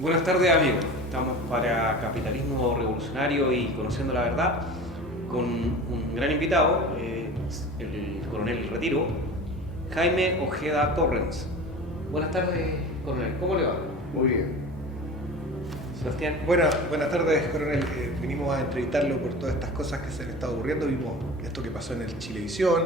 Buenas tardes, amigos. Estamos para Capitalismo Revolucionario y Conociendo la Verdad con un gran invitado, el coronel Retiro, Jaime Ojeda Torrens. Buenas tardes, coronel. ¿Cómo le va? Muy bien. Sebastián. Buenas tardes, coronel. Vinimos a entrevistarlo por todas estas cosas que se han estado ocurriendo. Vimos esto que pasó en el Chilevisión.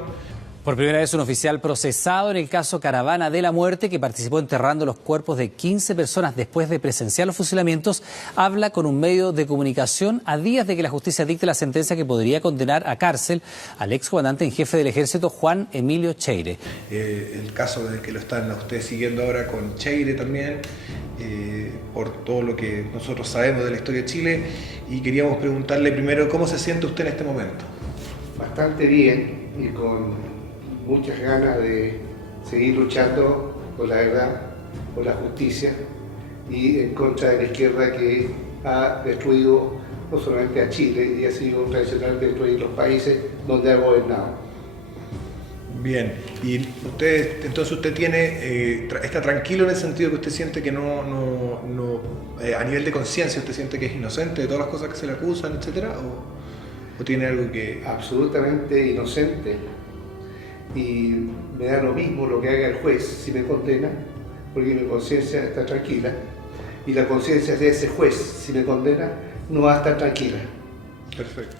Por primera vez un oficial procesado en el caso Caravana de la Muerte, que participó enterrando los cuerpos de 15 personas después de presenciar los fusilamientos, habla con un medio de comunicación a días de que la justicia dicte la sentencia que podría condenar a cárcel al excomandante en jefe del ejército Juan Emilio Cheire. El caso de que lo están ustedes siguiendo ahora con Cheire también, por todo lo que nosotros sabemos de la historia de Chile, y queríamos preguntarle primero cómo se siente usted en este momento. Bastante bien y con muchas ganas de seguir luchando por la verdad, por la justicia y en contra de la izquierda que ha destruido no solamente a Chile y ha sido tradicional destruir los países donde ha gobernado. Bien, y usted tiene, está tranquilo en el sentido que usted siente que a nivel de conciencia usted siente que es inocente de todas las cosas que se le acusan, etcétera, o tiene algo que... Absolutamente inocente, y me da lo mismo lo que haga el juez si me condena, porque mi conciencia está tranquila, y la conciencia de ese juez si me condena no va a estar tranquila. Perfecto.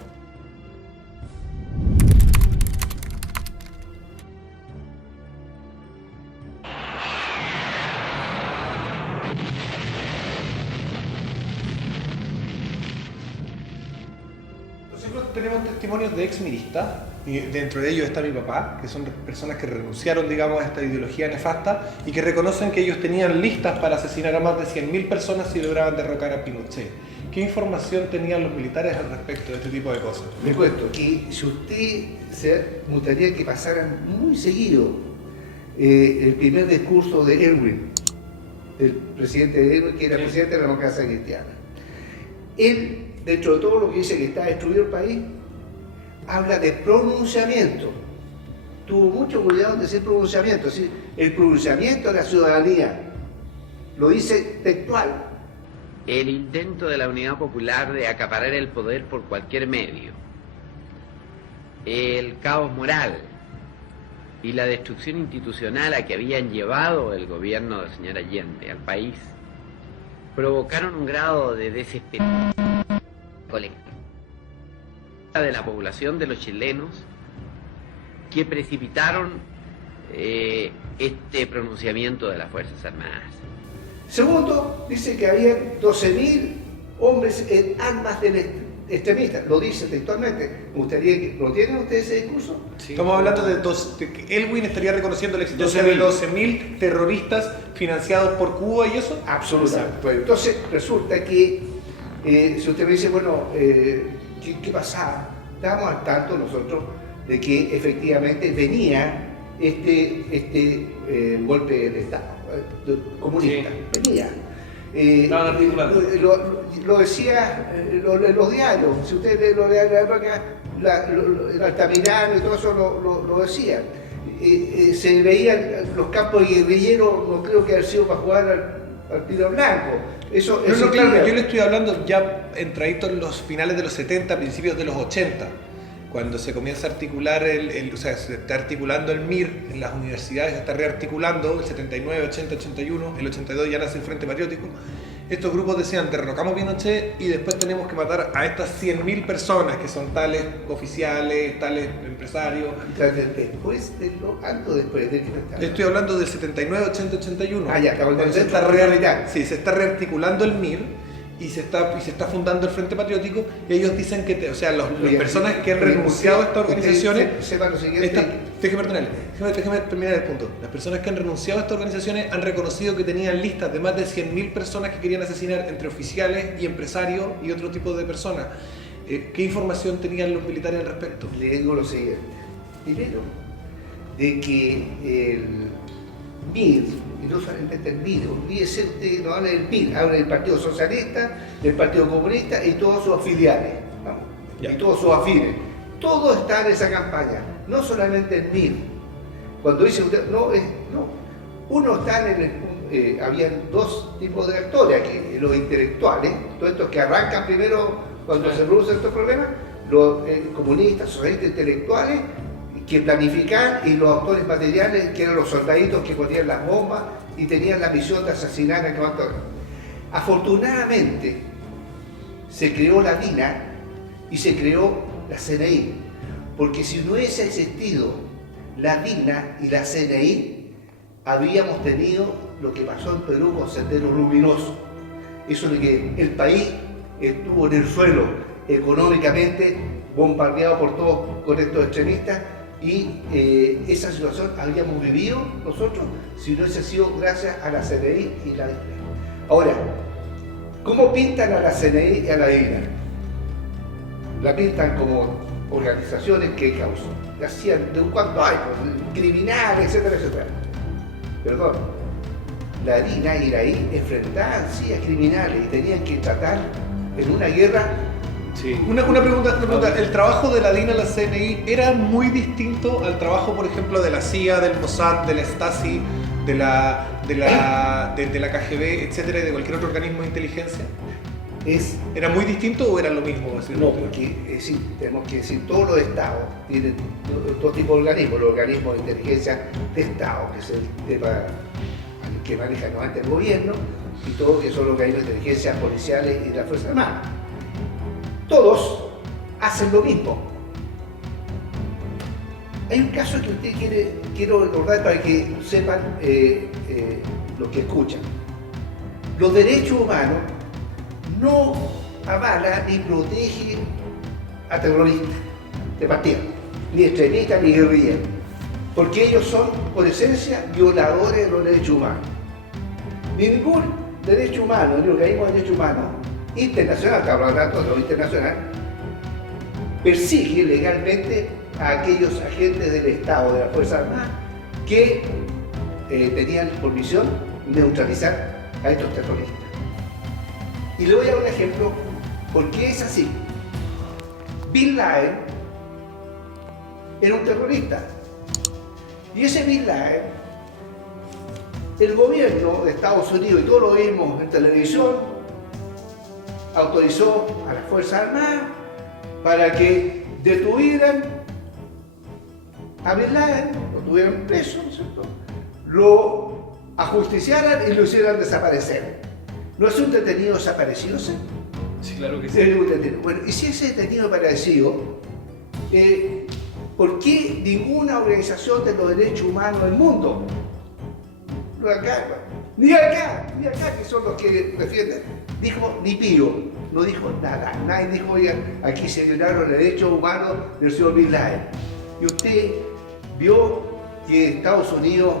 Nosotros tenemos testimonios de exministas, y dentro de ellos está mi papá, que son personas que renunciaron, digamos, a esta ideología nefasta y que reconocen que ellos tenían listas para asesinar a más de 100.000 personas si lograban derrocar a Pinochet. ¿Qué información tenían los militares al respecto de este tipo de cosas? Le cuento que si usted me gustaría que pasaran muy seguido el primer discurso de Erwin, el presidente de Erwin, que era presidente de la democracia cristiana. Él, dentro de todo lo que dice que está destruido el país, habla de pronunciamiento. Tuvo mucho cuidado en decir pronunciamiento, es decir, el pronunciamiento de la ciudadanía. Lo dice textual. El intento de la Unidad Popular de acaparar el poder por cualquier medio, el caos moral y la destrucción institucional a que habían llevado el gobierno del señor Allende al país provocaron un grado de desesperación colectiva de la población de los chilenos que precipitaron este pronunciamiento de las Fuerzas Armadas. Segundo, dice que había 12.000 hombres en armas extremistas. Lo dice textualmente. Me gustaría que... ¿Lo tienen ustedes ese discurso? Sí. Estamos hablando de que Elwin estaría reconociendo la existencia de 12.000 terroristas financiados por Cuba y eso. Absolutamente. Pues entonces resulta que si usted me dice, bueno, ¿qué pasaba? Estábamos al tanto nosotros de que efectivamente venía este golpe de Estado comunista. Sí. Venía. Estaban articulando. Lo decía los diarios, si usted lee los diarios de la época, el Altamirano y todo eso lo decía. Se veían los campos de guerrilleros, no creo que haber sido para jugar al tiro blanco. Eso claro, yo le estoy hablando ya entraditos en los finales de los 70, principios de los 80, cuando se comienza a articular o sea, se está articulando el MIR en las universidades, se está rearticulando el 79, 80, 81, el 82 ya nace el Frente Patriótico. Estos grupos decían, derrocamos Pinochet y después tenemos que matar a estas 100.000 personas que son tales oficiales, tales empresarios. Después de qué está. Estoy hablando del 79, 80, 81. Ah, ya, estamos se está rearticulando el MIR y se está fundando el Frente Patriótico, y ellos dicen que, o sea, las personas que han renunciado a estas organizaciones... Sepa lo siguiente... Déjeme terminar el punto. Las personas que han renunciado a estas organizaciones han reconocido que tenían listas de más de 100.000 personas que querían asesinar entre oficiales y empresarios y otro tipo de personas. ¿Qué información tenían los militares al respecto? Le digo lo siguiente. Primero, de que el MIR, y no solamente el MIR, olvídese usted, no habla del MIR, habla del Partido Socialista, del Partido Comunista y todos sus afiliares, vamos, y todos sus afines. Todo está en esa campaña, no solamente el MIR. Cuando dice usted, uno está en habían dos tipos de actores aquí, los intelectuales, todos estos que arrancan primero cuando se producen estos problemas, los comunistas, socialistas intelectuales, que planificaban, y los actores materiales, que eran los soldaditos que ponían las bombas y tenían la misión de asesinar a aquellos actores. Afortunadamente, se creó la DINA y se creó la CNI, porque si no hubiese existido la DINA y la CNI, habríamos tenido lo que pasó en Perú con Sendero Luminoso. Eso de que el país estuvo en el suelo económicamente, bombardeado por todos con estos extremistas, y esa situación habíamos vivido nosotros si no hubiese sido gracias a la CNI y la DINA. Ahora, ¿cómo pintan a la CNI y a la DINA? La pintan como organizaciones que hacían de un cuanto hay, criminales, etcétera, etcétera. Perdón, la DINA y la I enfrentaban sí a criminales y tenían que tratar en una guerra. Sí. Una pregunta, ¿el trabajo de la DINA y la CNI era muy distinto al trabajo, por ejemplo, de la CIA, del Mossad, de la Stasi, de la KGB, etcétera, y de cualquier otro organismo de inteligencia? ¿Era muy distinto o era lo mismo? No, porque tenemos que decir, todos los estados tienen todo tipo de organismos, los organismos de inteligencia de estado, que es el tema que maneja nuevamente el gobierno, y todo que son los organismos de inteligencia policiales y de la Fuerza Armada. Todos hacen lo mismo. Hay un caso que usted quiero recordar para que sepan lo que escuchan. Los derechos humanos no avala ni protege a terroristas de partida, ni extremistas ni guerrilleros, porque ellos son, por esencia, violadores de los derechos humanos. Ningún derecho humano, ni organismo de derechos humanos internacional, que habla tanto de lo internacional, persigue legalmente a aquellos agentes del Estado, de la Fuerza Armada, que tenían por misión neutralizar a estos terroristas. Y le voy a dar un ejemplo, porque es así. Bin Laden era un terrorista. Y ese Bin Laden, el gobierno de Estados Unidos, y todos lo vimos en televisión, autorizó a las Fuerzas Armadas para que detuvieran a Bin Laden, lo tuvieran preso, ¿no es cierto? Lo ajusticiaran y lo hicieran desaparecer. ¿No es un detenido desaparecido ese? Sí, claro que sí. Bueno, y si ese detenido desaparecido, ¿por qué ninguna organización de los derechos humanos del mundo, ni acá, que son los que defienden, dijo ni pío, no dijo nada? Nadie dijo, oigan, aquí se violaron los derechos humanos del señor Bin Laden. Y usted vio que Estados Unidos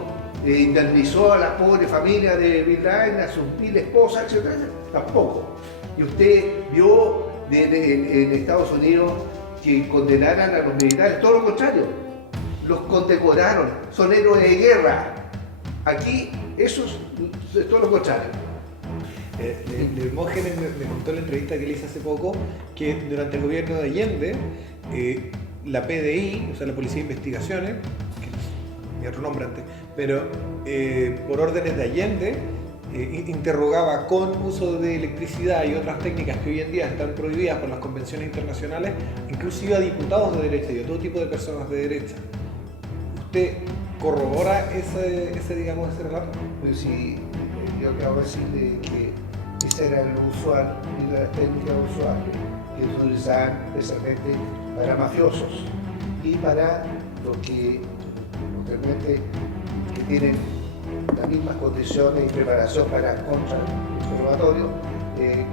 indemnizó a la pobre familia de Bin Laden, a sus 1000 esposas, etc. Tampoco. Y usted vio en Estados Unidos que condenaran a los militares, todo lo contrario, los condecoraron, son héroes de guerra. Aquí, esos es todo lo contrario. Hermógenes me contó en la entrevista que le hice hace poco que durante el gobierno de Allende, la PDI, o sea, la Policía de Investigaciones, que tenía otro nombre antes, pero por órdenes de Allende, interrogaba con uso de electricidad y otras técnicas que hoy en día están prohibidas por las convenciones internacionales, inclusive a diputados de derecha y a todo tipo de personas de derecha. ¿Usted corrobora ese relato? Pues sí, yo acabo de decirle que ese era lo usual, y la técnica usual que se utilizaban especialmente para mafiosos y para los que realmente que tienen las mismas condiciones y preparación para contra el interrogatorio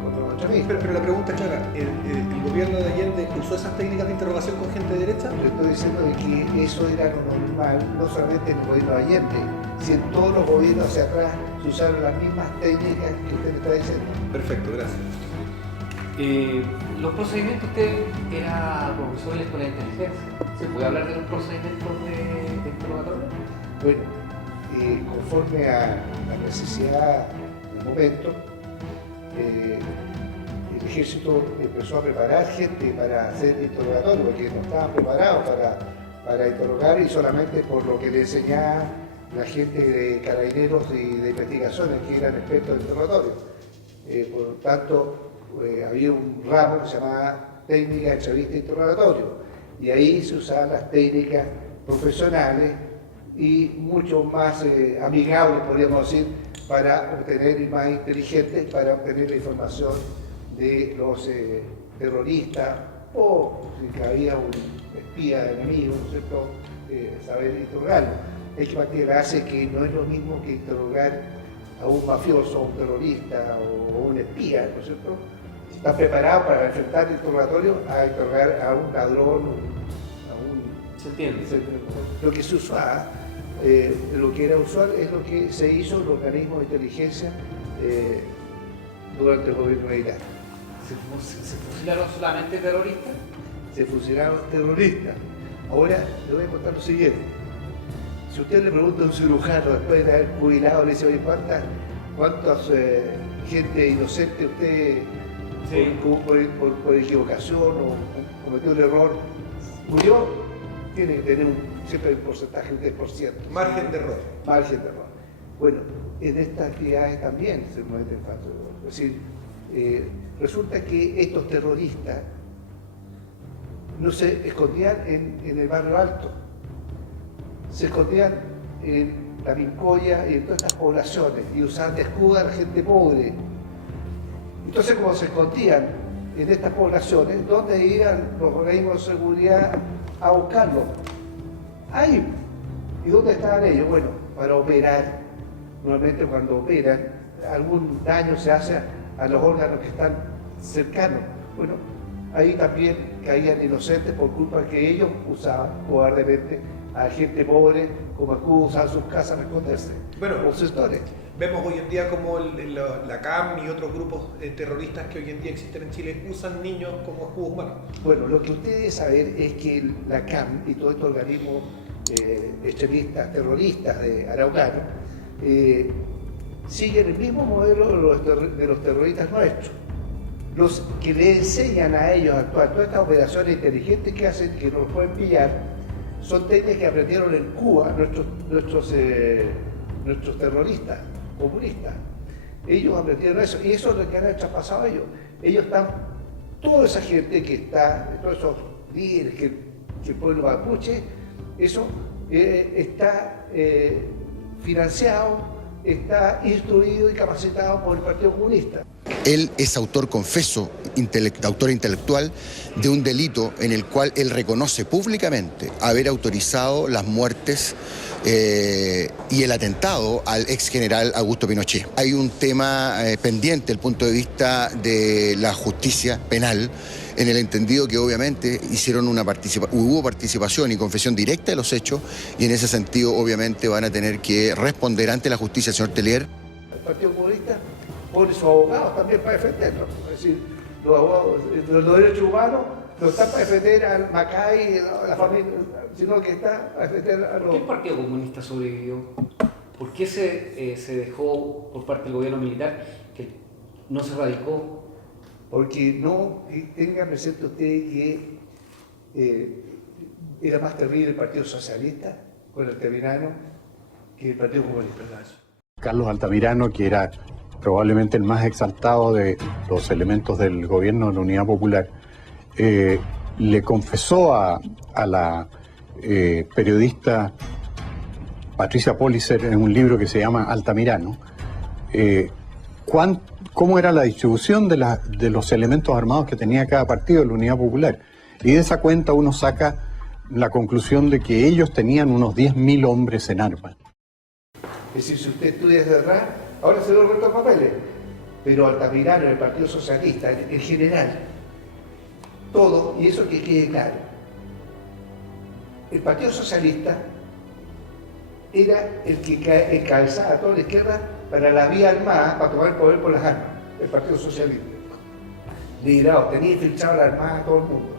con los extremistas. Pero la pregunta es clara, ¿el gobierno de Allende usó esas técnicas de interrogación con gente de derecha? Le estoy diciendo de que eso era lo normal, no solamente en el gobierno de Allende, sino en todos los gobiernos hacia atrás se usaron las mismas técnicas que usted me está diciendo. Perfecto, gracias. Los procedimientos, usted era profesor en la Escuela de Inteligencia. ¿Se puede hablar de los procedimientos de interrogatorio? Bueno, conforme a la necesidad del momento, el ejército empezó a preparar gente para hacer interrogatorio, porque no estaban preparados para interrogar, y solamente por lo que le enseñaban la gente de carabineros y de investigaciones que eran expertos en interrogatorio. Por lo tanto, había un ramo que se llamaba técnica de entrevista e interrogatorio, y ahí se usaban las técnicas profesionales y mucho más amigables, podríamos decir, para obtener, y más inteligentes, para obtener la información de los terroristas, o si había un espía enemigo, ¿no es cierto?, saber interrogarlo. Hay que partir de la base que no es lo mismo que interrogar a un mafioso, a un terrorista o un espía, ¿no es cierto? Está preparado para enfrentar el interrogatorio a interrogar a un ladrón, a un... ¿Se entiende? Lo que se usaba, lo que era usual es lo que se hizo en los organismos de inteligencia durante el gobierno militar. ¿Se fusilaron solamente terroristas? Se fusilaron terroristas. Ahora le voy a contar lo siguiente. Si usted le pregunta a un cirujano después de haber jubilado, le dice, oye, ¿cuántas gente inocente usted Sí. por equivocación o cometió un error murió? Tiene que tener siempre un porcentaje, un 10%. Margen de error. Margen de error. Bueno, en estas actividades también se cometen falsos de error. Es decir, resulta que estos terroristas no se escondían en el barrio alto, se escondían en la Vincoya y en todas estas poblaciones y usaban de escudo a la gente pobre. Entonces, como se escondían en estas poblaciones, ¿dónde iban los organismos de seguridad a buscarlos? Ahí. ¿Y dónde estaban ellos? Bueno, para operar. Normalmente cuando operan, algún daño se hace a los órganos que están cercanos. Bueno, ahí también caían inocentes por culpa de que ellos usaban cobardemente a gente pobre como escudo, usaban sus casas para esconderse. Bueno, como sectores. Vemos hoy en día como la CAM y otros grupos terroristas que hoy en día existen en Chile usan niños como escudos humanos. Bueno, lo que usted debe saber es que la CAM y todos estos organismos extremistas, terroristas de Araucano, siguen el mismo modelo de los terroristas nuestros. Los que le enseñan a ellos a actuar todas estas operaciones inteligentes que hacen, que no los pueden pillar, son técnicas que aprendieron en Cuba nuestros terroristas comunistas. Ellos aprendieron eso, y eso es lo que han traspasado a ellos. Ellos están, toda esa gente que está, todos esos líderes que el pueblo mapuche, eso está financiado, está instruido y capacitado por el Partido Comunista. Él es autor confeso, autor intelectual de un delito en el cual él reconoce públicamente haber autorizado las muertes y el atentado al ex general Augusto Pinochet. Hay un tema pendiente desde el punto de vista de la justicia penal, en el entendido que obviamente hubo participación y confesión directa de los hechos, y en ese sentido obviamente van a tener que responder ante la justicia, señor Tellier. El Partido Comunista pone sus abogados también para defenderlo. Es decir, los abogados, los derechos humanos no están para defender al Macay, a la familia, sino que está para defender a los... ¿Por qué el Partido Comunista sobrevivió? ¿Por qué se dejó por parte del gobierno militar que no se radicó? Porque no tengan presente ustedes que era más terrible el Partido Socialista con Altamirano que el Partido Comunista. Carlos Altamirano, que era probablemente el más exaltado de los elementos del gobierno de la Unidad Popular, le confesó a la periodista Patricia Pollicer en un libro que se llama Altamirano, cómo era la distribución de los elementos armados que tenía cada partido de la Unidad Popular. Y de esa cuenta uno saca la conclusión de que ellos tenían unos 10.000 hombres en armas. Es decir, si usted estudia desde atrás, ahora se lo resto papeles, pero Altamirano, el Partido Socialista, en general, todo, y eso que quede claro, el Partido Socialista era el que encabezaba a toda la izquierda para la vía armada, para tomar el poder por las armas, el Partido Socialista. Liderado, tenía infiltrado la armada a todo el mundo.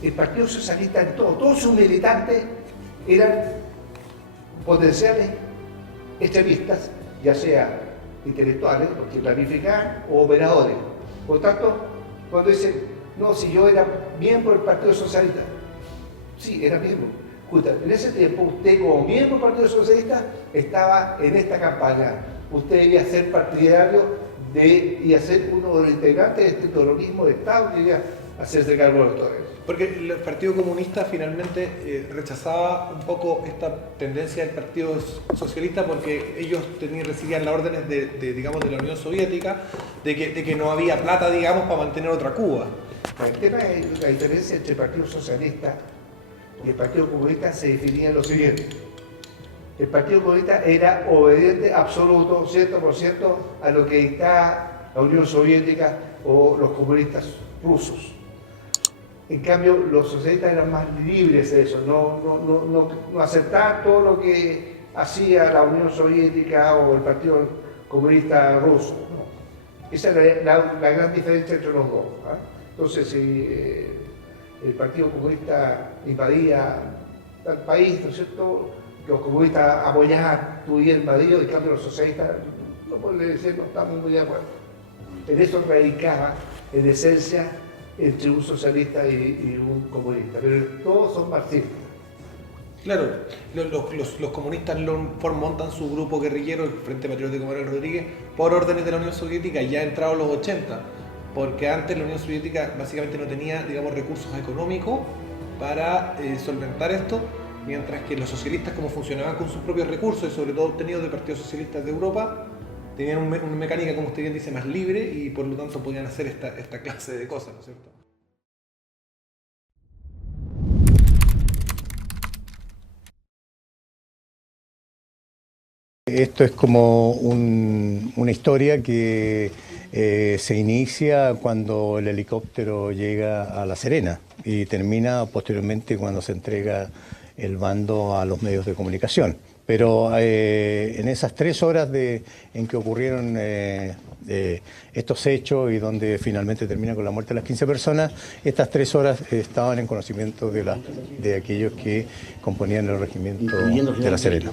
El Partido Socialista en todo, todos sus militantes eran potenciales extremistas, ya sea intelectuales, los que planificaban, o operadores. Por tanto, cuando dicen, no, si yo era miembro del Partido Socialista, sí, era miembro, Justo en ese tiempo, usted como miembro del Partido Socialista estaba en esta campaña. Usted debía ser partidario y ser uno de los integrantes de este terrorismo de Estado que debía hacerse cargo de los toreros. Porque el Partido Comunista finalmente rechazaba un poco esta tendencia del Partido Socialista porque ellos recibían las órdenes digamos, de la Unión Soviética de que no había plata, digamos, para mantener otra Cuba. El tema de la diferencia entre el Partido Socialista y el Partido Comunista se definía en lo siguiente. El Partido Comunista era obediente absoluto, 100%, a lo que dictaba la Unión Soviética o los comunistas rusos. En cambio, los socialistas eran más libres de eso, no aceptaban todo lo que hacía la Unión Soviética o el Partido Comunista Ruso. ¿No? Esa es la gran diferencia entre los dos. ¿Ah? Entonces, si el Partido Comunista invadía al país, ¿no es cierto?, los comunistas apoyaban, estuvieron invadidos, en cambio los socialistas, no pueden decir, no estamos muy de acuerdo. En eso radicaba, en esencia, entre un socialista y un comunista, pero todos son marxistas. Claro, los comunistas montan su grupo guerrillero, el Frente Patriótico Manuel Rodríguez, por órdenes de la Unión Soviética, ya entrados los 80, porque antes la Unión Soviética básicamente no tenía, digamos, recursos económicos para solventar esto, mientras que los socialistas, como funcionaban con sus propios recursos, y sobre todo obtenidos de partidos socialistas de Europa, tenían una mecánica, como usted bien dice, más libre y por lo tanto podían hacer esta clase de cosas, ¿no es cierto? Esto es como una historia que se inicia cuando el helicóptero llega a La Serena y termina posteriormente cuando se entrega el mando a los medios de comunicación. Pero en esas 3 horas en que ocurrieron estos hechos y donde finalmente termina con la muerte de las 15 personas, estas 3 horas estaban en conocimiento de aquellos que componían el regimiento de La Serena.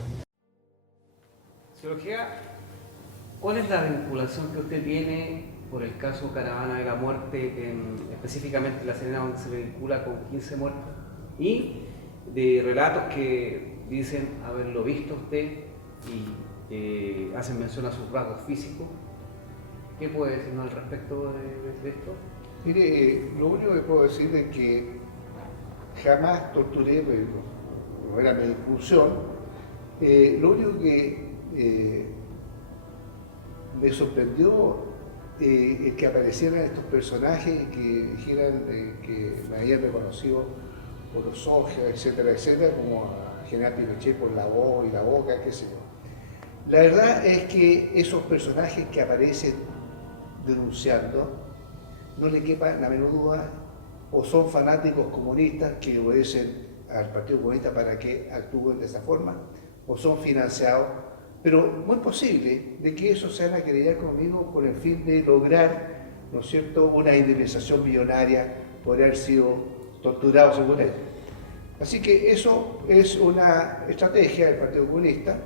Señor Ojeda, ¿cuál es la vinculación que usted tiene por el caso Caravana de la Muerte, específicamente en La Serena, donde se le vincula con 15 muertos? Y de relatos que dicen haberlo visto usted y hacen mención a sus rasgos físicos. ¿Qué puede decirnos al respecto de esto? Mire, lo único que puedo decir es que jamás torturé, pero no era mi incursión. Lo único que me sorprendió es que aparecieran estos personajes que dijeran que me habían reconocido por los ojos, etcétera, etcétera, como a General Pinochet por la voz y la boca, qué sé yo. La verdad es que esos personajes que aparecen denunciando, no le quepa la menor duda, o son fanáticos comunistas que obedecen al Partido Comunista para que actúen de esa forma, o son financiados, pero muy posible de que esos se van a querellar conmigo con el fin de lograr, ¿no es cierto?, una indemnización millonaria por haber sido torturados según él. Así que eso es una estrategia del Partido Comunista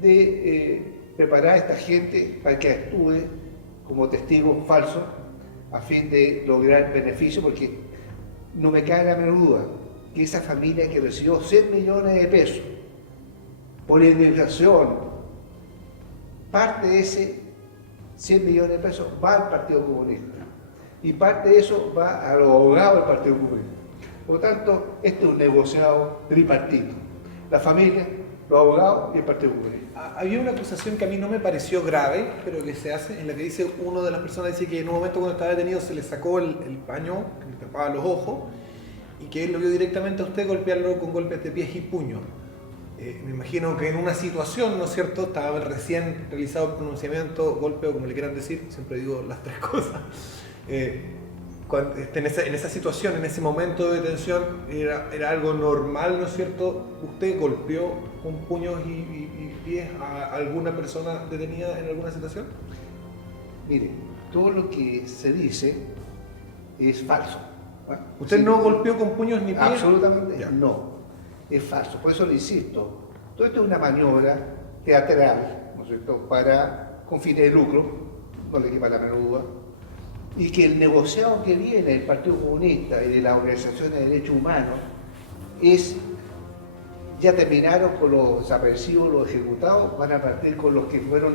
de preparar a esta gente para que actúe como testigos falsos a fin de lograr beneficio, porque no me cabe la menor duda que esa familia que recibió 100 millones de pesos por indemnización, parte de ese 100 millones de pesos va al Partido Comunista y parte de eso va a los abogados del Partido Comunista. Por lo tanto, este es un negociado tripartito: la familia, los abogados y el Partido Comunista. Había una acusación que a mí no me pareció grave, pero que se hace, en la que dice una de las personas dice que en un momento cuando estaba detenido se le sacó el paño que le tapaba los ojos y que él lo vio directamente a usted golpearlo con golpes de pies y puños. Me imagino que en una situación, ¿no es cierto?, estaba recién realizado el pronunciamiento, golpe o como le quieran decir, siempre digo las 3 cosas. En esa situación, en ese momento de detención, era algo normal, ¿no es cierto? ¿Usted golpeó con puños y pies a alguna persona detenida en alguna situación? Mire, todo lo que se dice es falso. ¿Ah? ¿Usted no golpeó con puños ni pies? Absolutamente no. Es falso. Por eso le insisto, todo esto es una maniobra teatral, ¿no es cierto?, con fines de lucro, no le quepa la menor duda, y que el negociado que viene del Partido Comunista y de las organizaciones de derechos humanos es ya terminaron con los desaparecidos, los ejecutados, van a partir con los que fueron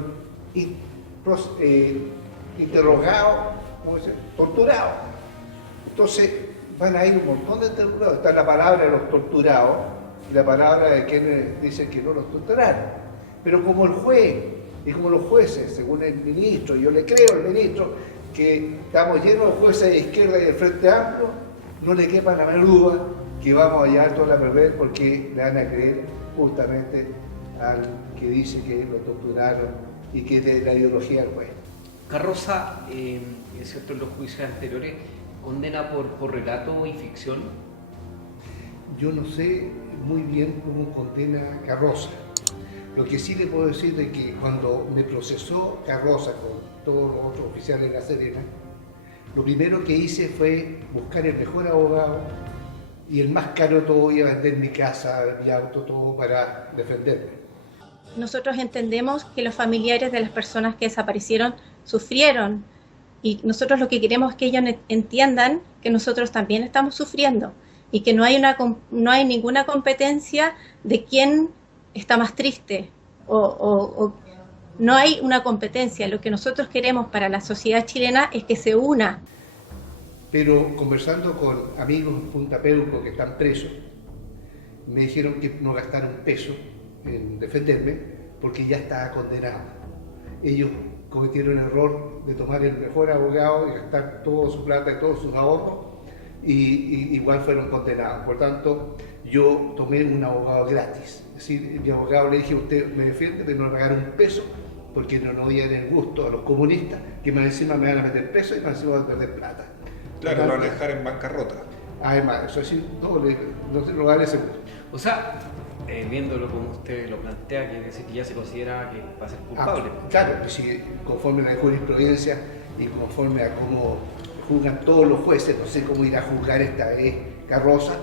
interrogados, torturados. Entonces van a ir un montón de torturados. Está la palabra de los torturados y la palabra de quienes dicen que no los torturaron. Pero como el juez y como los jueces, según el ministro, yo le creo al ministro, que estamos llenos de jueces de izquierda y del Frente Amplio, no le quepa la menor duda que vamos a llevar toda la perder porque le van a creer justamente al que dice que lo torturaron y que es de la ideología del juez. Carroza, es cierto, en los juicios anteriores, condena por relato y ficción. Yo no sé muy bien cómo condena Carroza. Lo que sí le puedo decir es que cuando me procesó Carroza con todos los otros oficiales de La Serena, lo primero que hice fue buscar el mejor abogado y el más caro todo, iba a vender mi casa, mi auto, todo para defenderme. Nosotros entendemos que los familiares de las personas que desaparecieron sufrieron y nosotros lo que queremos es que ellos entiendan que nosotros también estamos sufriendo y que no hay ninguna competencia de quién está más triste o no hay una competencia. Lo que nosotros queremos para la sociedad chilena es que se una. Pero conversando con amigos en Punta Peuco que están presos, me dijeron que no gastaron un peso en defenderme porque ya estaba condenado. Ellos cometieron el error de tomar el mejor abogado y gastar toda su plata y todos sus ahorros y igual fueron condenados. Por tanto, yo tomé un abogado gratis. Es decir, mi abogado le dije, usted me defiende, pero no me pagaron un peso porque no doy el gusto a los comunistas que más encima me van a meter preso y más encima van a perder plata. Claro, lo van a dejar en bancarrota. Además, eso sí, no se lo vale ese gusto. O sea, viéndolo como usted lo plantea, quiere decir que ya se considera que va a ser culpable. Claro, si conforme a la jurisprudencia y conforme a cómo juzgan todos los jueces, no sé cómo irá a juzgar esta vez Carroza,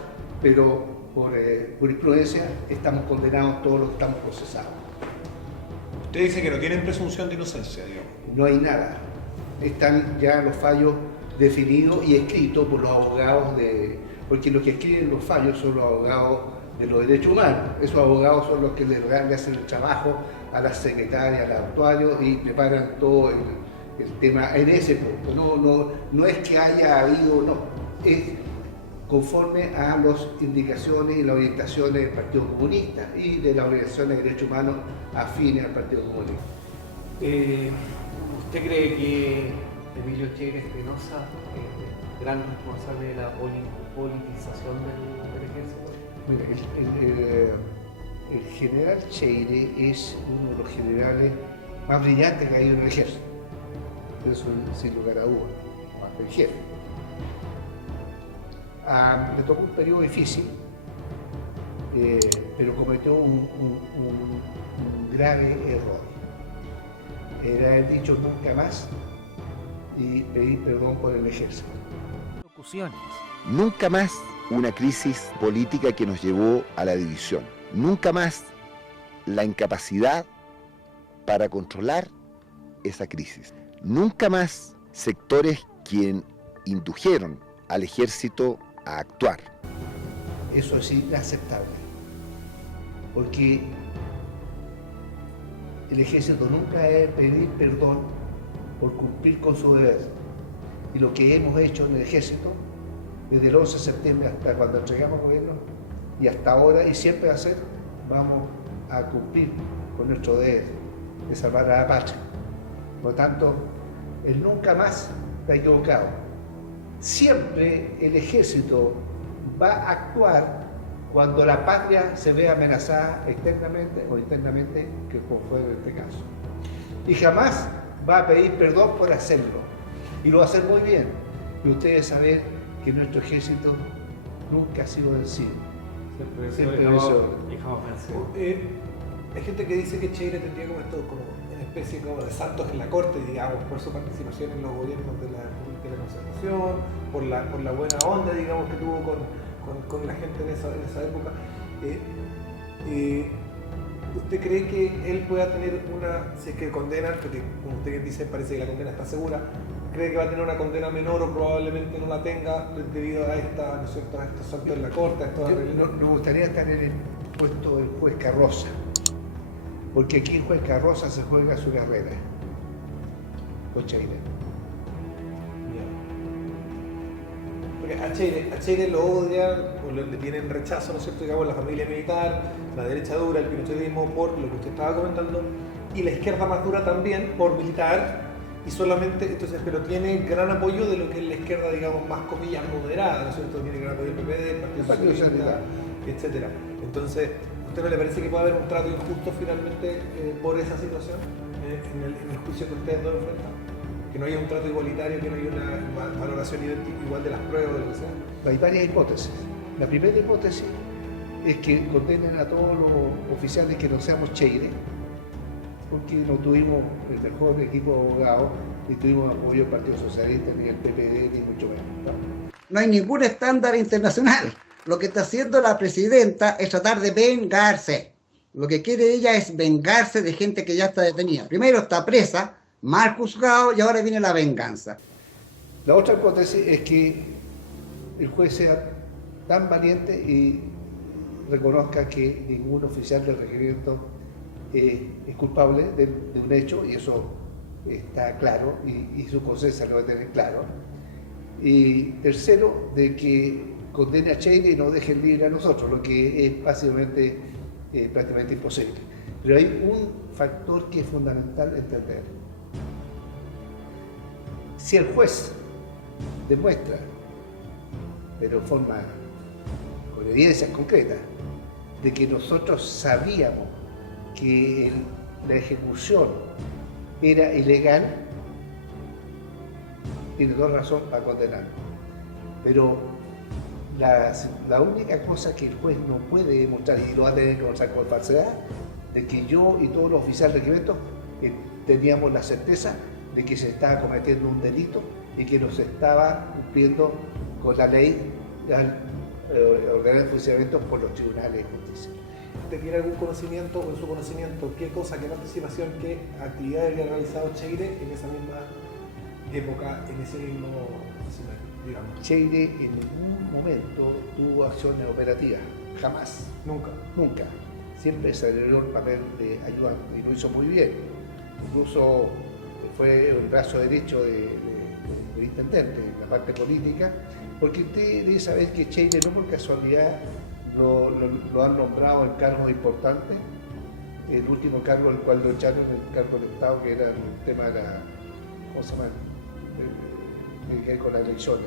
pero por jurisprudencia estamos condenados todos los que estamos procesados. Usted dice que no tienen presunción de inocencia, digamos. No hay nada. Están ya los fallos definidos y escritos por los abogados porque los que escriben los fallos son los abogados de los derechos humanos. Esos abogados son los que le hacen el trabajo a las secretarias, a los actuarios y preparan todo el tema en ese punto. No es que haya habido, no. Es conforme a las indicaciones y las orientaciones del Partido Comunista y de las organizaciones de derechos humanos afines al Partido Comunista. ¿Usted cree que Emilio Cheire Espinosa es gran responsable de la politización del ejército? Mira, el general Cheire es uno de los generales más brillantes que ha habido en el ejército. Eso sin lugar a dudas, más del jefe. Le tocó un periodo difícil, pero cometió un grave error. Era el dicho nunca más y pedir perdón por el ejército. Nunca más una crisis política que nos llevó a la división. Nunca más la incapacidad para controlar esa crisis. Nunca más sectores que indujeron al ejército a actuar. Eso es inaceptable, porque el ejército nunca debe pedir perdón por cumplir con su deber. Y lo que hemos hecho en el ejército, desde el 11 de septiembre hasta cuando entregamos el gobierno, y hasta ahora, y siempre va a ser, vamos a cumplir con nuestro deber de salvar a la patria. Por lo tanto, él nunca más está equivocado. Siempre el ejército va a actuar cuando la patria se ve amenazada externamente o internamente, que fue en este caso. Y jamás va a pedir perdón por hacerlo. Y lo va a hacer muy bien. Y ustedes saben que nuestro ejército nunca ha sido vencido. Siempre Hay gente que dice que Cheire tendría como esto, como una especie como de saltos en la corte, digamos, por su participación en los gobiernos de la Concertación, por la buena onda, digamos, que tuvo con la gente en esa época. ¿Usted cree que él pueda tener si es que condenan, porque como usted dice, parece que la condena está segura, cree que va a tener una condena menor o probablemente no la tenga debido a ¿no es cierto?, a estos saltos en la corte, a estos arreglos? Nos gustaría estar en puesto el juez Carroza, porque aquí el juez Carroza se juega su carrera con Cheire. Porque a Cheire lo odian, o le tienen rechazo, ¿no es cierto?, digamos, la familia militar, la derecha dura, el pinochetismo, por lo que usted estaba comentando, y la izquierda más dura también, por militar, y solamente, entonces, pero tiene gran apoyo de lo que es la izquierda, digamos, más comillas moderada, ¿no es cierto?, tiene gran apoyo del PPD, el Partido Socialista, etc. Entonces, ¿a usted no le parece que puede haber un trato injusto finalmente por esa situación en el juicio que ustedes dos enfrentan? Que no haya un trato igualitario, que no haya una valoración igual de las pruebas, de lo que sea. Hay varias hipótesis. La primera hipótesis es que condenen a todos los oficiales que no seamos Cheire, porque no tuvimos el mejor equipo de abogados, ni tuvimos apoyo del Partido Socialista, ni el PPD, ni mucho menos. No hay ningún estándar internacional. Lo que está haciendo la presidenta es tratar de vengarse. Lo que quiere ella es vengarse de gente que ya está detenida. Primero está presa, mal juzgado, y ahora viene la venganza. La otra hipótesis es que el juez sea tan valiente y reconozca que ningún oficial del regimiento es culpable de un hecho, y eso está claro, y su conciencia lo va a tener claro. Y tercero, de que condene a Cheire y nos deje libre a nosotros, lo que es básicamente prácticamente imposible. Pero hay un factor que es fundamental entender. Si el juez demuestra, pero en forma con evidencias concretas, de que nosotros sabíamos que la ejecución era ilegal, tiene toda razón para condenarnos. Pero la única cosa que el juez no puede demostrar, y lo va a tener que demostrar con falsedad, de que yo y todos los oficiales del regimiento teníamos la certeza de que se estaba cometiendo un delito y que no se estaba cumpliendo con la ley al ordenar el funcionamiento por los tribunales de justicia. ¿Usted tiene algún conocimiento o en su conocimiento qué cosa, qué participación, qué actividades había realizado Cheire en esa misma época, en ese mismo escenario, digamos? Cheire en ningún momento tuvo acciones operativas, jamás. Nunca. Nunca. Siempre se agregó el papel de ayudante y lo hizo muy bien. Incluso fue el brazo derecho del intendente en la parte política, porque usted debe saber que Cheire no por casualidad lo han nombrado en cargos importantes. El último cargo al cual lo echaron, el cargo del Estado, que era el tema de la, ¿cómo se llama? Con las elecciones.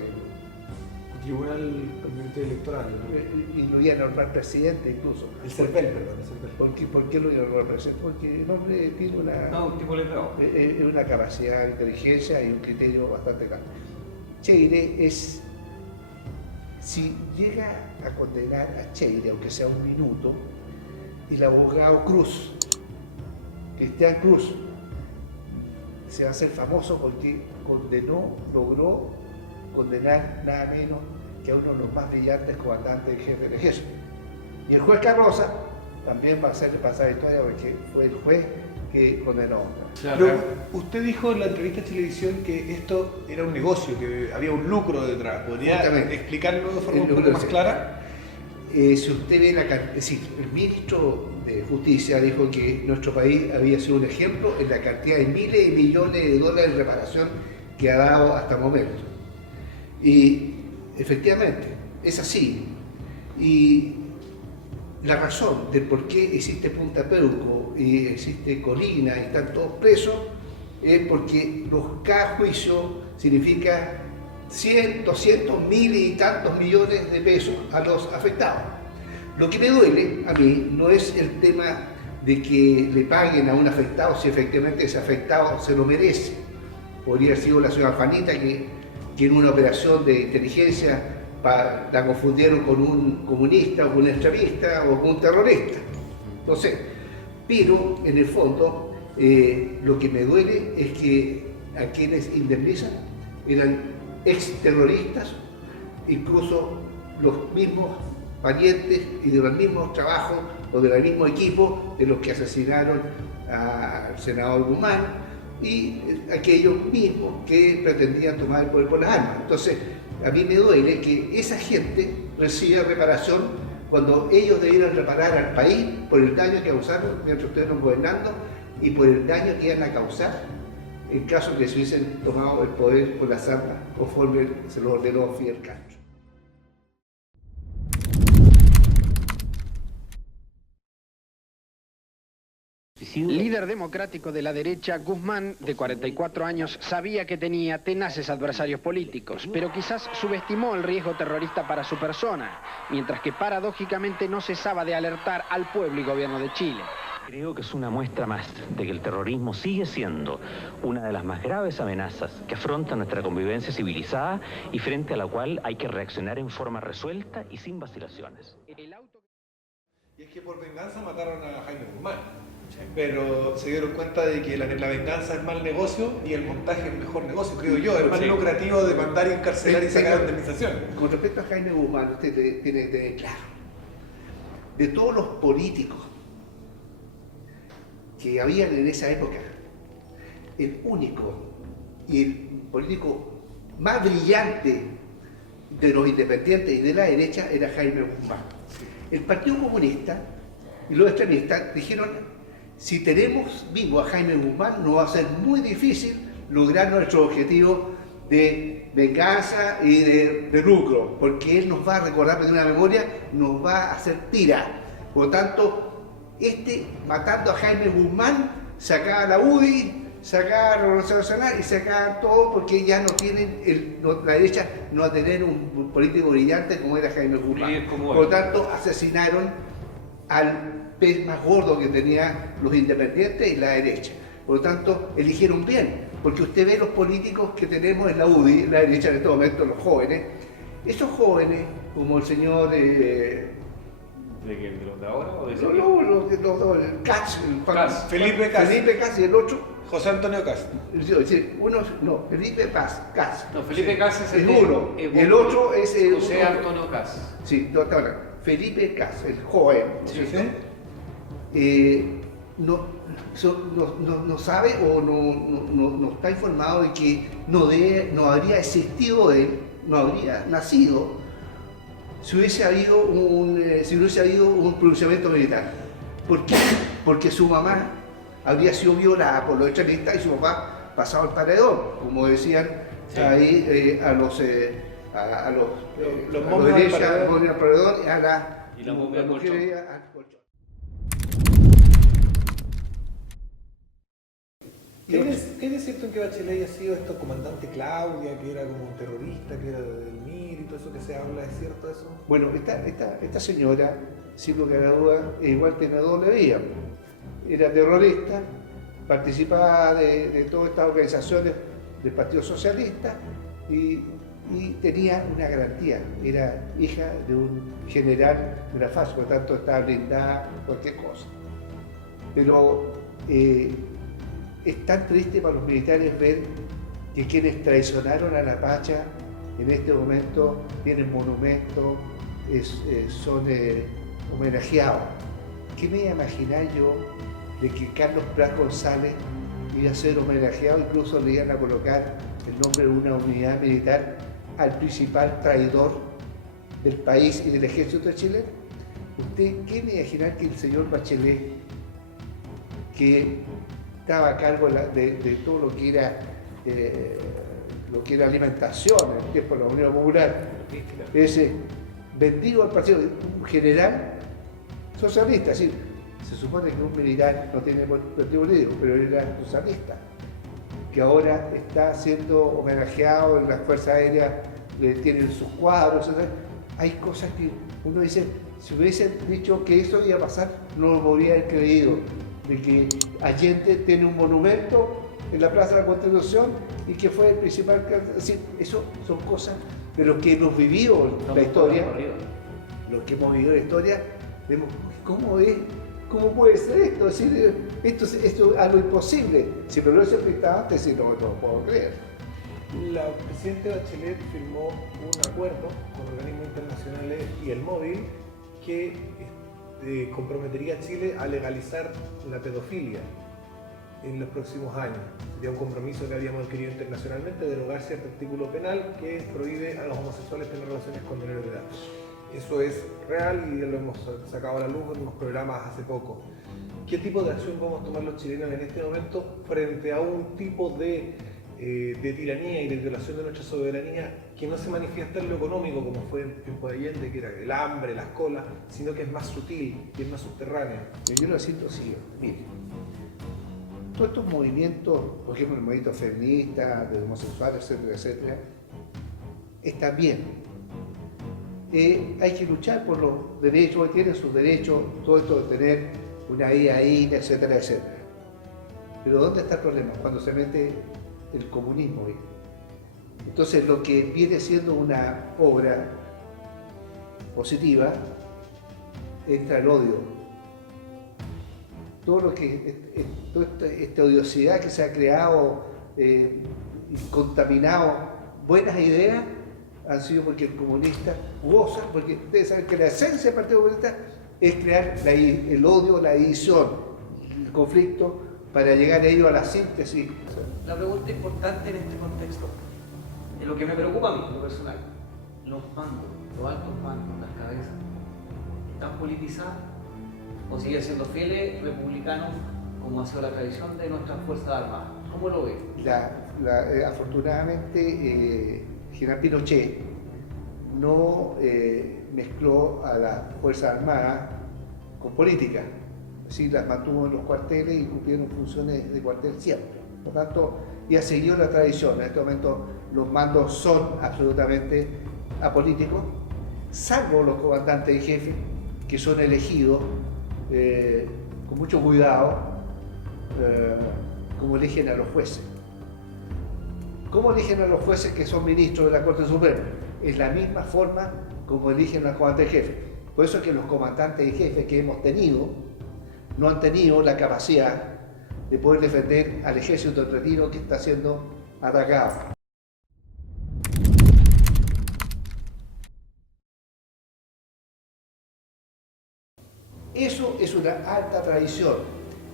El Tribunal Constitucional Electoral, ¿no? Y lo iban a nombrar presidente incluso. El CERVEL, perdón. El CERVEL. ¿Por qué lo iban a nombrar presidente? Porque el hombre tiene un tipo letrado. Una capacidad de inteligencia y un criterio bastante claro. Cheire es, si llega a condenar a Cheire, aunque sea un minuto, el abogado Cruz, Cristian Cruz, se va a hacer famoso porque logró condenar nada menos que a uno de los más brillantes comandantes del jefe del ejército. Y el juez Carroza también va a hacerle pasar la historia porque fue el juez que condenó. Claro. Pero usted dijo en la entrevista a Televisión que esto era un negocio, que había un lucro detrás. ¿Podría explicarlo de forma un poco más clara? Si usted ve es decir, el ministro de Justicia dijo que nuestro país había sido un ejemplo en la cantidad de miles y millones de dólares de reparación que ha dado hasta el momento. Y efectivamente, es así. Y la razón de por qué existe Punta Peuco y existe Colina y están todos presos es porque cada juicio significa 100, 200, 1000 y tantos millones de pesos a los afectados. Lo que me duele a mí no es el tema de que le paguen a un afectado si efectivamente ese afectado se lo merece. Podría haber sido la señora Juanita que en una operación de inteligencia la confundieron con un comunista o con un extremista o con un terrorista. No sé. Pero en el fondo lo que me duele es que a quienes indemnizan eran ex-terroristas, incluso los mismos parientes y de los mismos trabajos o del mismo equipo de los que asesinaron al senador Guzmán y aquellos mismos que pretendían tomar el poder por las armas. Entonces, a mí me duele que esa gente reciba reparación cuando ellos debieron reparar al país por el daño que causaron mientras estuvieron gobernando y por el daño que iban a causar en caso que se hubiesen tomado el poder por las armas conforme se lo ordenó Fidel Castro. Líder democrático de la derecha, Guzmán, de 44 años, sabía que tenía tenaces adversarios políticos, pero quizás subestimó el riesgo terrorista para su persona, mientras que paradójicamente no cesaba de alertar al pueblo y gobierno de Chile. Creo que es una muestra más de que el terrorismo sigue siendo una de las más graves amenazas que afronta nuestra convivencia civilizada y frente a la cual hay que reaccionar en forma resuelta y sin vacilaciones. Y es que por venganza mataron a Jaime Guzmán, pero se dieron cuenta de que la venganza es mal negocio y el montaje es mejor negocio, creo yo. Es más lucrativo de mandar y encarcelar y sacar indemnización. Con respecto a Jaime Guzmán, usted tiene que tener claro, de todos los políticos que habían en esa época, el único y el político más brillante de los independientes y de la derecha era Jaime Guzmán. El Partido Comunista y los extremistas dijeron: si tenemos vivo a Jaime Guzmán, nos va a ser muy difícil lograr nuestro objetivo de venganza y de lucro, porque él nos va a recordar de una memoria, nos va a hacer tira. Por lo tanto, matando a Jaime Guzmán, sacaba la UDI, sacaba la Revolución Nacional y sacaba todo, porque ya no tienen, la derecha no va a tener un político brillante como era Jaime Guzmán. Por lo tanto, asesinaron al pez más gordo que tenía los independientes y la derecha. Por lo tanto, eligieron bien, porque usted ve los políticos que tenemos en la UDI, la derecha en este momento, los jóvenes, esos jóvenes, como el señor... ¿De los de ahora o de ese el Katz, Felipe Katz. Felipe Katz y el otro... José Antonio Katz. Felipe Katz. No, Felipe Katz es uno. Y el otro es José Antonio Katz. Sí, Felipe Katz, el joven, no sabe o no está informado de que no habría existido él, no habría nacido si hubiese habido un pronunciamiento militar. ¿Por qué? Porque su mamá habría sido violada por los extremistas y su papá pasaba al paredón, como decían ahí a los momios al paredón y la momia al colchón. ¿Qué es cierto en que Bachelet haya sido esto comandante Claudia, que era como un terrorista, que era del MIR y todo eso que se habla? ¿Es cierto eso? Bueno, esta señora, sin lugar a dudas, igual tenía doble vía. Era terrorista, participaba de todas estas organizaciones del Partido Socialista y tenía una garantía. Era hija de un general de la FARC, por lo tanto estaba blindada cualquier cosa. Pero es tan triste para los militares ver que quienes traicionaron a la Pacha en este momento tienen monumentos, son homenajeados. ¿Qué me iba a imaginar yo de que Carlos Prat González iba a ser homenajeado? Incluso le iban a colocar el nombre de una unidad militar al principal traidor del país y del ejército chileno. ¿Usted qué me iba a imaginar que el señor Bachelet, que estaba a cargo de todo lo que era alimentación en el tiempo de la Unión Popular, ese vendido al partido, un general socialista, es decir, se supone que un militar no tiene partido político, pero él era socialista, que ahora está siendo homenajeado en las Fuerzas Aéreas, tienen sus cuadros, etc. Hay cosas que uno dice, si hubiesen dicho que eso iba a pasar, no lo hubiera haber creído, de que Allende tiene un monumento en la Plaza de la Constitución y que fue el principal... Es decir, eso son cosas de lo que hemos vivido en la historia, vemos cómo puede ser esto, es decir, esto es algo imposible. Si me lo hubiese explicado antes, sí, no lo puedo creer. La presidenta Bachelet firmó un acuerdo con organismos internacionales y el móvil que comprometería a Chile a legalizar la pedofilia en los próximos años. Sería un compromiso que habíamos adquirido internacionalmente, derogar cierto artículo penal que prohíbe a los homosexuales tener relaciones con menores de edad. Eso es real y lo hemos sacado a la luz en unos programas hace poco. ¿Qué tipo de acción vamos a tomar los chilenos en este momento frente a un tipo de tiranía y de violación de nuestra soberanía que no se manifiesta en lo económico como fue en tiempo de Allende, que era el hambre, las colas, sino que es más sutil, que es más subterránea? Yo lo siento así, mire, todos estos movimientos, por ejemplo el movimiento feminista, de homosexuales, etcétera, etcétera, está bien. Hay que luchar por los derechos, tienen sus derechos, todo esto de tener una IA, etcétera, etcétera. Pero ¿dónde está el problema? Cuando se mete el comunismo ahí. Entonces lo que viene siendo una obra positiva, entra el odio. Toda esta odiosidad que se ha creado y contaminado buenas ideas han sido porque el comunista goza, porque ustedes saben que la esencia del Partido Comunista es crear el odio, la división, el conflicto, para llegar ellos a la síntesis. La pregunta importante en este contexto, de lo que me preocupa a mí, lo personal, los mandos, los altos mandos, las cabezas, ¿están politizados o siguen siendo fieles republicanos como ha sido la tradición de nuestras Fuerzas Armadas? ¿Cómo lo ve? Afortunadamente, General Pinochet no mezcló a las Fuerzas Armadas con política. Sí, las mantuvo en los cuarteles y cumplieron funciones de cuartel siempre. Por lo tanto, ya siguió la tradición. En este momento los mandos son absolutamente apolíticos, salvo los comandantes en jefe, que son elegidos con mucho cuidado, como eligen a los jueces. ¿Cómo eligen a los jueces que son ministros de la Corte Suprema? Es la misma forma como eligen a los comandantes en jefe. Por eso es que los comandantes en jefe que hemos tenido no han tenido la capacidad de poder defender al ejército en retiro que está siendo atacado. Eso es una alta tradición.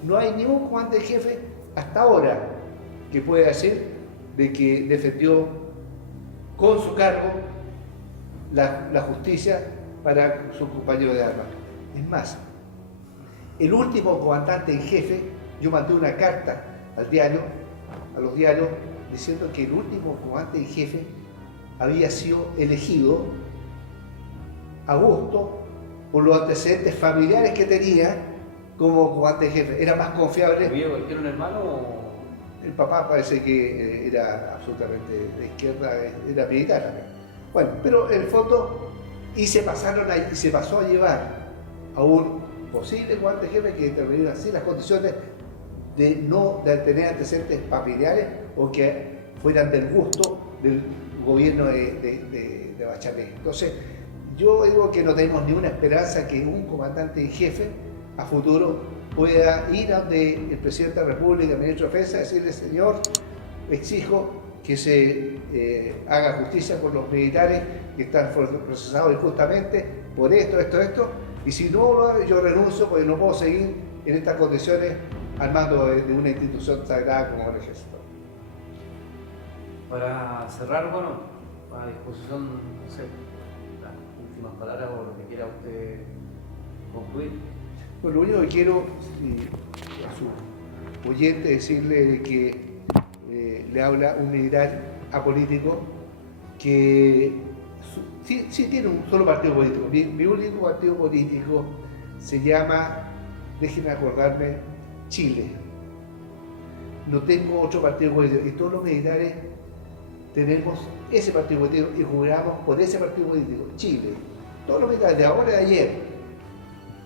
No hay ningún comandante en jefe hasta ahora que pueda decir de que defendió con su cargo la justicia para sus compañeros de armas. Es más, el último comandante en jefe, yo mandé una carta a los diarios, diciendo que el último comandante en jefe había sido elegido a gusto por los antecedentes familiares que tenía como comandante en jefe. Era más confiable. ¿Era un hermano o...? El papá parece que era absolutamente de izquierda, era militar también. Bueno, pero en el fondo, se pasó a llevar a un posible comandante jefe que determinaron así las condiciones de tener antecedentes familiares o que fueran del gusto del gobierno de Bachelet. Entonces, yo digo que no tenemos ninguna esperanza que un comandante en jefe a futuro pueda ir a donde el presidente de la República, el ministro de Defensa, decirle: señor, exijo que se haga justicia por los militares que están procesados injustamente por esto, y si no, yo renuncio porque no puedo seguir en estas condiciones al mando de una institución sagrada como el ejército. Para cerrar, bueno, a disposición, no sé, las últimas palabras o lo que quiera usted concluir. Bueno, lo único que quiero a su oyente decirle que le habla un militar apolítico que sí tiene un solo partido político. Mi único partido político se llama, déjenme acordarme, Chile. No tengo otro partido político y todos los militares tenemos ese partido político y juramos por ese partido político, Chile. Todos los militares de ahora y de ayer.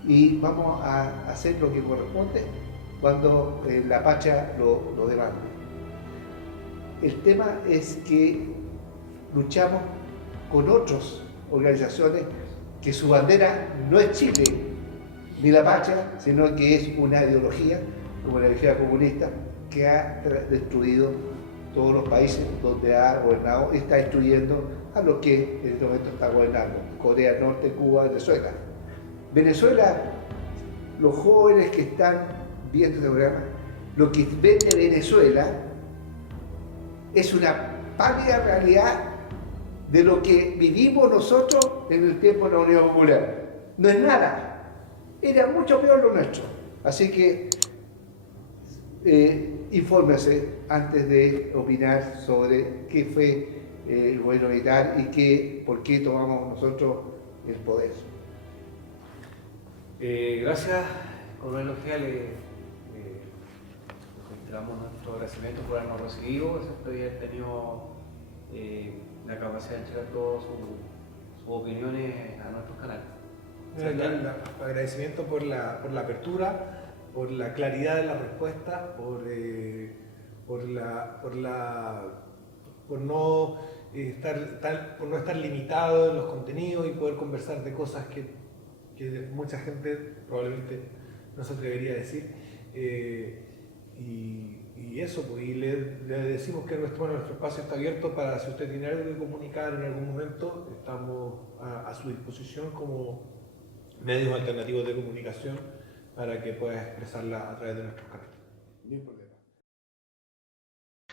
Y vamos a hacer lo que corresponde cuando la Pacha lo demande. El tema es que luchamos con otras organizaciones que su bandera no es Chile ni la Pacha, sino que es una ideología, como la ideología comunista, que ha destruido todos los países donde ha gobernado y está destruyendo a los que en este momento está gobernando: Corea del Norte, Cuba, Venezuela. Venezuela, los jóvenes que están viendo este programa, lo que ven de Venezuela es una pálida realidad de lo que vivimos nosotros en el tiempo de la Unidad Popular. No es nada. Era mucho peor lo nuestro. Así que infórmese antes de opinar sobre qué fue el gobierno militar y por qué tomamos nosotros el poder. Gracias, coronel Ojeda. Reiteramos nuestro agradecimiento por habernos recibido, excepto haber tenido la capacidad de entregar todas sus opiniones a nuestros canales. Agradecimiento por la apertura, por la claridad de la respuesta, por no estar limitado en los contenidos y poder conversar de cosas que mucha gente probablemente no se atrevería a decir. Y eso, pues, y le decimos que nuestro espacio está abierto para, si usted tiene algo que comunicar en algún momento, estamos a su disposición como medios alternativos de comunicación para que pueda expresarla a través de nuestros canales. Bien, problema.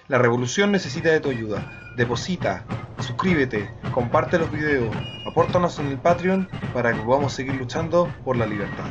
La revolución necesita de tu ayuda. Deposita, suscríbete, comparte los videos, apórtanos en el Patreon para que podamos seguir luchando por la libertad.